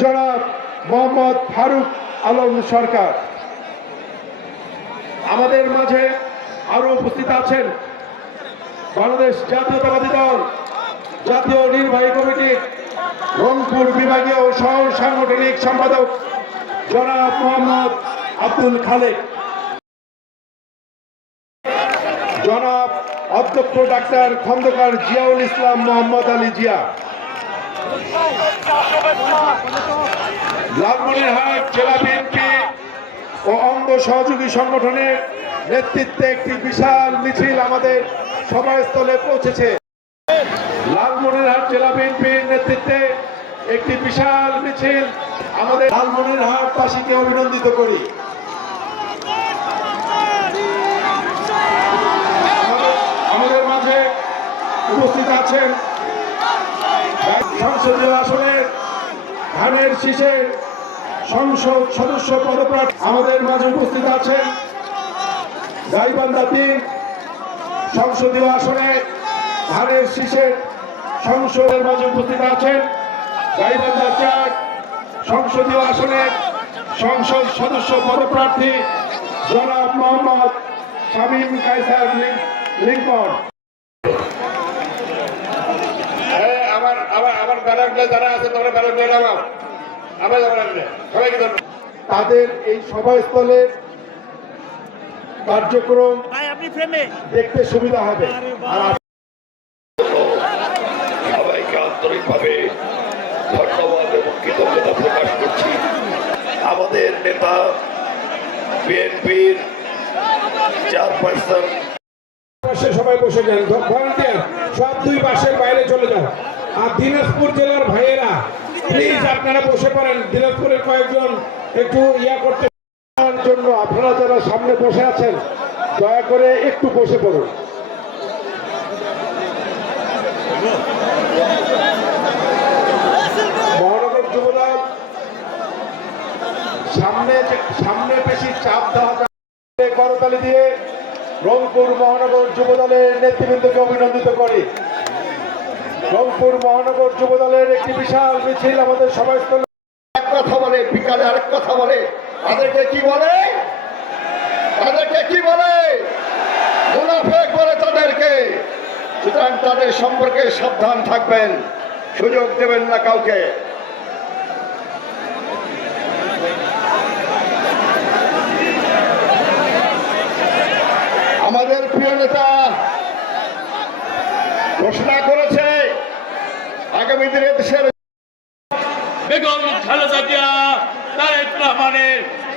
জনাব মোহাম্মদ ফারুক আলম সরকার। আমাদের মাঝে আরও উপস্থিত আছেন বাংলাদেশ জাতীয়তাবাদী দল, জাতীয় নির্বাহী কমিটি, রংপুর বিভাগীয় সহ সাংগঠনিক সম্পাদক জনাব মোহাম্মদ আব্দুল খালেক। জনাব অধ্যক্ষ ডাক্তার খন্দকার জিয়াউল ইসলাম মোহাম্মদ আলী জিয়া। লালমনিরহাট জেলা বিএনপি ও অঙ্গ সহযোগী সংগঠনের নেতৃত্বে একটি বিশাল মিছিল আমাদের সভাস্থলে পৌঁছেছে। লালমনিরহাট জেলা বিএনপির নেতৃত্বে একটি বিশাল মিছিল আমাদের লালমনিরহাট বাসীকে অভিনন্দিত করি। আমাদের- মাঝে উপস্থিত আছেন সংসদীয় আসনের ধানের শীষের সংসদ সদস্য পদপ্রার্থী আমাদের মাঝে উপস্থিত আছেন গাইবান্ধা তিন সংসদীয় আসনে ধানের শীষের সংসদের মাঝে উপস্থিত আছেন গাইবান্ধা চার সংসদীয় আসনে সংসদ সদস্য পদপ্রার্থী জনাব মোহাম্মদ শামীম কায়সার লিং- লিঙ্কন হ্যাঁ, আমার যারা আছে তোমরা আমার সবাইকে তাদের এই সভাস্থলে কার্যক্রম ভাই আপনি ফ্রেমে দেখতে সুবিধা হবে। আর সবাইকে আন্তরিকভাবে ধন্যবাদ এবং কৃতজ্ঞতা প্রকাশ করছি। আমাদের নেতা বিএনপির চেয়ারপারসন। পাশে সবাই বসে যান। ভলান্টিয়ার সব দুই পাশের বাইরে চলে যাও। আর দিনাজপুর জেলার ভাইয়েরা প্লিজ আপনারা বসে পড়েন। দিনাজপুরের কয়েকজন একটু ইয়া করতে জন্য আপনারা যারা সামনে বসে আছেন, দয়া করে একটু বসে পড়ুন। মহানগর যুবদল, সামনে সামনে বেশি চাপ দেওয়া করতালি দিয়ে রংপুর মহানগর যুবদলের নেতৃবৃন্দকে অভিনন্দিত করি। রংপুর মহানগর যুব দলের একটি বিশাল মিছিল আমাদের সবাই এক কথা বলে, বিকালে আরেক কথা বলে। তাদেরকে কি বলে? তাদেরকে কি বলে? মুনাফেক বলে তাদেরকে। সুতরাং তাদের সম্পর্কে সাবধান থাকবেন। সুযোগ দেবেন না কাউকে আমাদের প্রিয় নেতা ঘোষণা করেছে আগামী দিনে দেশের বেগম খালেদা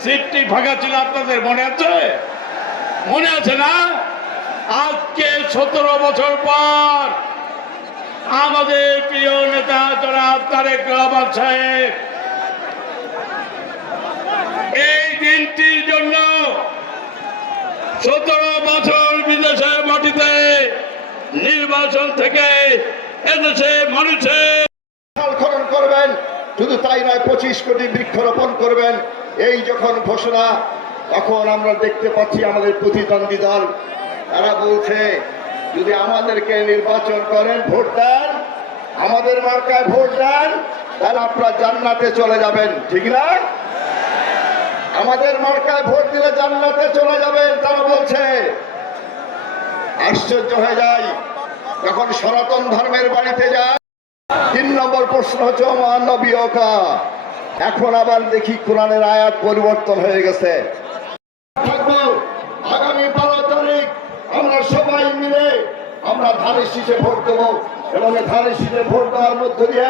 সিটটি ফাঁকা ছিল আপনাদের মনে আছে? মনে আছে না? আজকে সতেরো বছর পর আমাদের প্রিয় নেতা তারেক রহমান সাহেব, এই দিনটির জন্য সতেরো বছর বিদেশের মাটিতে নির্বাচন থেকে এদেশে মানুষের খনন করবেন, শুধু তাই নয়, পঁচিশ কোটি বৃক্ষরোপণ করবেন। এই যখন ঘোষণা, তখন আমরা দেখতে পাচ্ছি আমাদের প্রতিদ্বন্দ্বী দল। তারা বলছে, যদি আমাদেরকে নির্বাচন করেন, ভোট দেন, আমাদের মার্কায় ভোট দেন, তাহলে আপনারা জান্নাতে চলে যাবেন, ঠিক না? আমাদের মার্কায় ভোট দিলে জান্নাতে চলে যাবেন, তারা বলছে। আশ্চর্য হয়ে যায়। যখন সনাতন ধর্মের বাড়িতে যায়, তিন নম্বর প্রশ্ন হচ্ছে মানবীয়তা এখন আবার দেখি কোরআনের আয়াত পরিবর্তন হয়ে গেছে। আগামী বারো তারিখ, আমরা সবাই মিলে, আমরা ধানের শীষে ভোট দেবো। এবং ধানের শীষে ভোট দেওয়ার মধ্য দিয়ে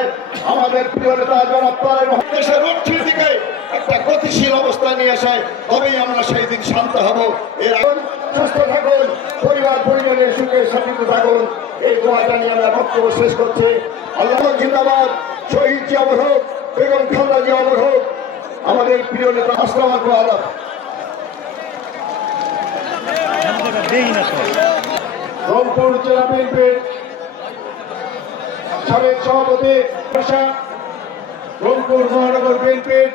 আমাদের প্রিয় নেতা জনাব তারেক একটা গতিশীল অবস্থা নিয়ে আসে, তবেই আমরা সেই দিন শান্ত হব। এর সুস্থ থাকুন, পরিবার পরিজনের সুখে শান্তিতে থাকুন। এই দোয়াটা নিয়ে আমরা বক্তব্য শেষ করছি। আল্লাহ জিন্দাবাদ। শহীদ জি অমর হোক, বেগম খালদা জি অমর হোক, আমাদের প্রিয় নেতা না তো রংপুর জেলা বিএনপির সাবেক সভাপতি, রংপুর মহানগর বিএনপির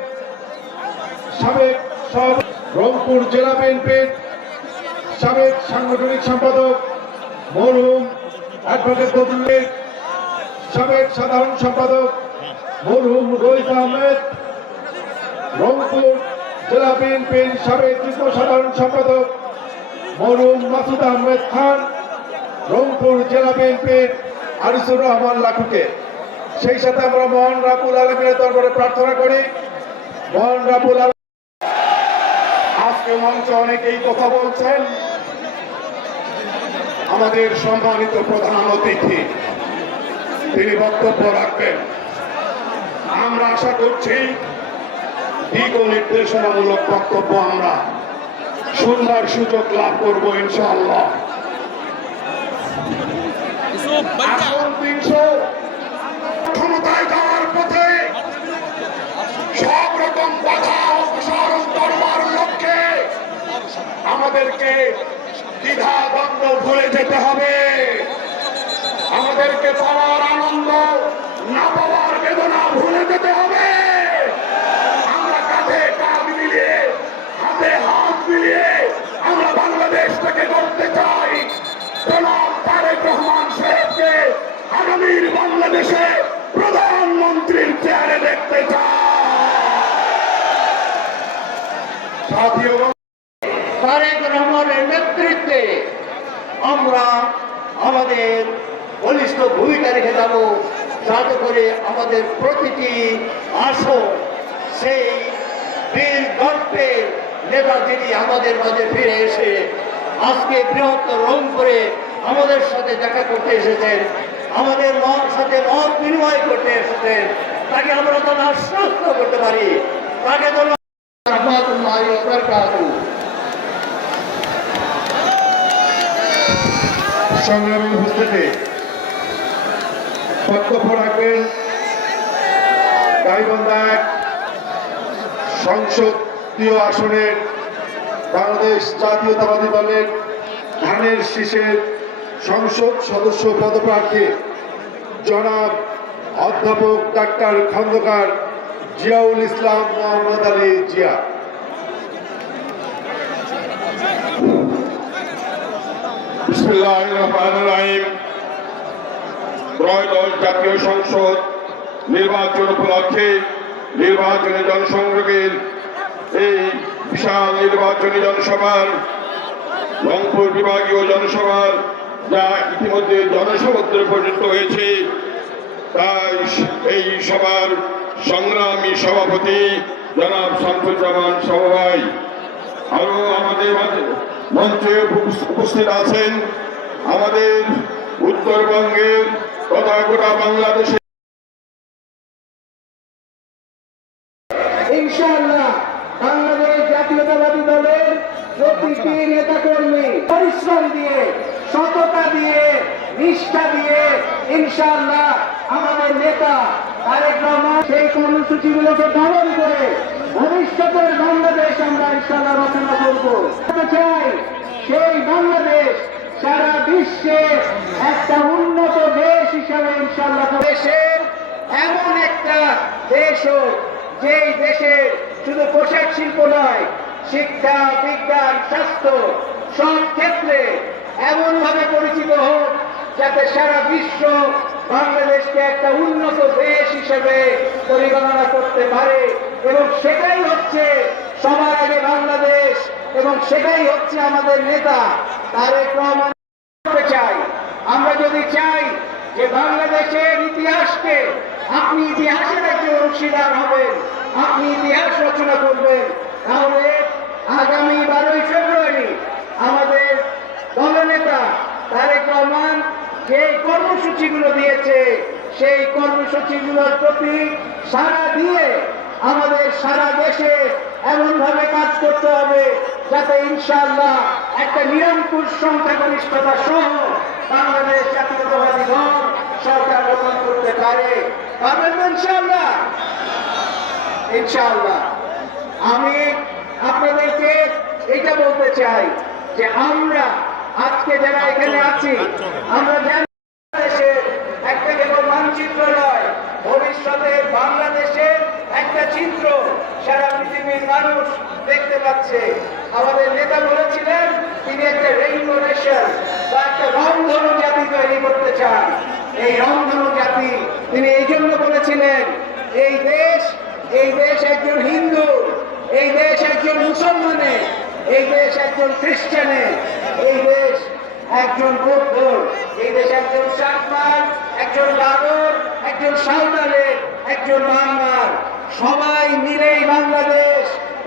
সাবেক রংপুর জেলা বিএনপির সাবেক সাংগঠনিক সম্পাদক মরহুম অ্যাডভোকেট বদুল্লের সাবেক সাধারণ সম্পাদক মরহুম রইস আহমেদ, রংপুর জেলা বিএনপির সাবেক যুগ্ম সাধারণ সম্পাদক মরহুম মাসুদ আহমেদ খান, রংপুর জেলা বিএনপির আনিসুর রহমান লাখুকে। সেই সাথে আমরা মহান রাবুল আলমের দরবারে প্রার্থনা করি। মহান রাবুল আজকে মঞ্চে অনেকেই কথা বলছেন। আমাদের সম্মানিত প্রধান অতিথি তিনি বক্তব্য রাখবেন। আমরা আশা করছি দিক ও নির্দেশনামূলক বক্তব্য আমরা শুনবার সুযোগ লাভ করব ইনশাআল্লাহ। তিনশো আমাদেরকে দ্বিধা দ্বন্দ্ব ভুলে যেতে হবে। আমাদেরকে পাওয়ার আনন্দ না পাওয়ার বেদনা ভুলে যেতে হবে। আমরা কাঁধে কাঁধ মিলিয়ে, হাতে হাত মিলিয়ে আমরা বাংলাদেশটাকে করতে চাই। জনাব তারেক রহমান সাহেবকে আগামীর বাংলাদেশে প্রধানমন্ত্রীর চেয়ারে দেখতে চাই। সাথী ও তারেক রহমানের নেতৃত্বে আমরা আমাদের বলিষ্ঠ ভূমিকা রেখে যাব। যাতে করে আমাদের প্রতিটি আসন সেই বীর গল্পের নেতা যিনি আমাদের মাঝে ফিরে এসে আজকে বৃহত্তর করে আমাদের সাথে দেখা করতে এসেছেন, আমাদের সাথে মত বিনিময় করতে এসেছেন। তাকে আমরা যেন আশ্বস্ত করতে পারি। তাকে যেন সংগ্রামী উপস্থিতি বক্তব্য রাখবেন গাইবান্ধা সংসদীয় আসনের বাংলাদেশ জাতীয়তাবাদী দলের ধানের শীষের সংসদ সদস্য পদপ্রার্থী জনাব অধ্যাপক ডাক্তার খন্দকার জিয়াউল ইসলাম মোহাম্মদ আলী জিয়া। ত্রয়োদশ জাতীয় সংসদ নির্বাচন উপলক্ষে নির্বাচনী জনসংযোগের এই বিশাল নির্বাচনী জনসভার, রংপুর বিভাগীয় জনসভার, যা ইতিমধ্যে জনসমুদ্রে পরিণত হয়েছে, তাই এই সভার সংগ্রামী সভাপতি জনাব শামসুজ্জামান সভাই আরও আমাদের মঞ্চে উপস্থিত আছেন আমাদের উত্তরবঙ্গের তথা গোটা বাংলাদেশে ইনশাআল্লাহ বাংলাদেশ জাতীয়তাবাদী দলের প্রতিটি নেতাকর্মী পরিশ্রম দিয়ে, সততা দিয়ে, নিষ্ঠা দিয়ে আমাদের নেতা তারেক রহমান সেই পালন করে ভবিষ্যতের বাংলাদেশ আমরা ইনশাআল্লাহ রচনা করব। চাই সেই বাংলাদেশ সারা বিশ্বে একটা উন্নত দেশ হিসাবে ইনশাআল্লাহ দেশের এমন একটা দেশ যেই দেশে শুধু পোশাক শিল্প নয়, শিক্ষা, বিজ্ঞান, স্বাস্থ্য, সব ক্ষেত্রে এমন ভাবে পরিচিত হোক যাতে সারা বিশ্ব বাংলাদেশকে একটা উন্নত দেশ হিসেবে পরিগণনা করতে পারে। এবং সেটাই হচ্ছে সবার আগে বাংলাদেশ এবং সেটাই হচ্ছে আমাদের নেতা তারেক রহমান। চাই, আমরা যদি চাই যে বাংলাদেশের ইতিহাসকে আপনি ইতিহাসের একজন অংশীদার হবেন, আপনি ইতিহাস রচনা করবেন, তাহলে আগামী বারোই ফেব্রুয়ারি আমাদের দলনেতা তারেক রহমান যে কর্মসূচিগুলো দিয়েছে, সেই কর্মসূচিগুলোর প্রতি সারা দিয়ে আমাদের সারা দেশে এমন ভাবে কাজ করতে হবে যাতে ইনশাআল্লাহ একটা নিরঙ্কুশ সংখ্যাগরিষ্ঠতা সহ বাংলাদেশ জাতীয়তাবাদী দল সরকার গঠন করতে পারে। পারবেন ইনশাআল্লাহ? ইনশাআল্লাহ। আমি আপনাদেরকে এটা বলতে চাই যে আমরা আজকে যারা এখানে আছি, আমরা জানি বাংলাদেশের একটা কেবল মানচিত্র নয় ভবিষ্যতের বাংলাদেশের একটা চিত্র সারা পৃথিবীর মানুষ দেখতে পাচ্ছে। আমাদের নেতা বলেছিলেন, তিনি একটা রেইনবো নেশন বা একটা রংধনু জাতি তৈরি করতে চান। এই রংধনু জাতি তিনি এই জন্য বলেছিলেন, এই দেশ এই দেশ একজন হিন্দু, এই দেশ একজন মুসলমানের এই দেশ একজন খ্রিস্টানের এই দেশ একজন বৌদ্ধ, এই দেশ একজন চাকমার একজন লাদর একজন সাঁওতালের, একজন বাংলার। সবাই মিলেই বাংলাদেশ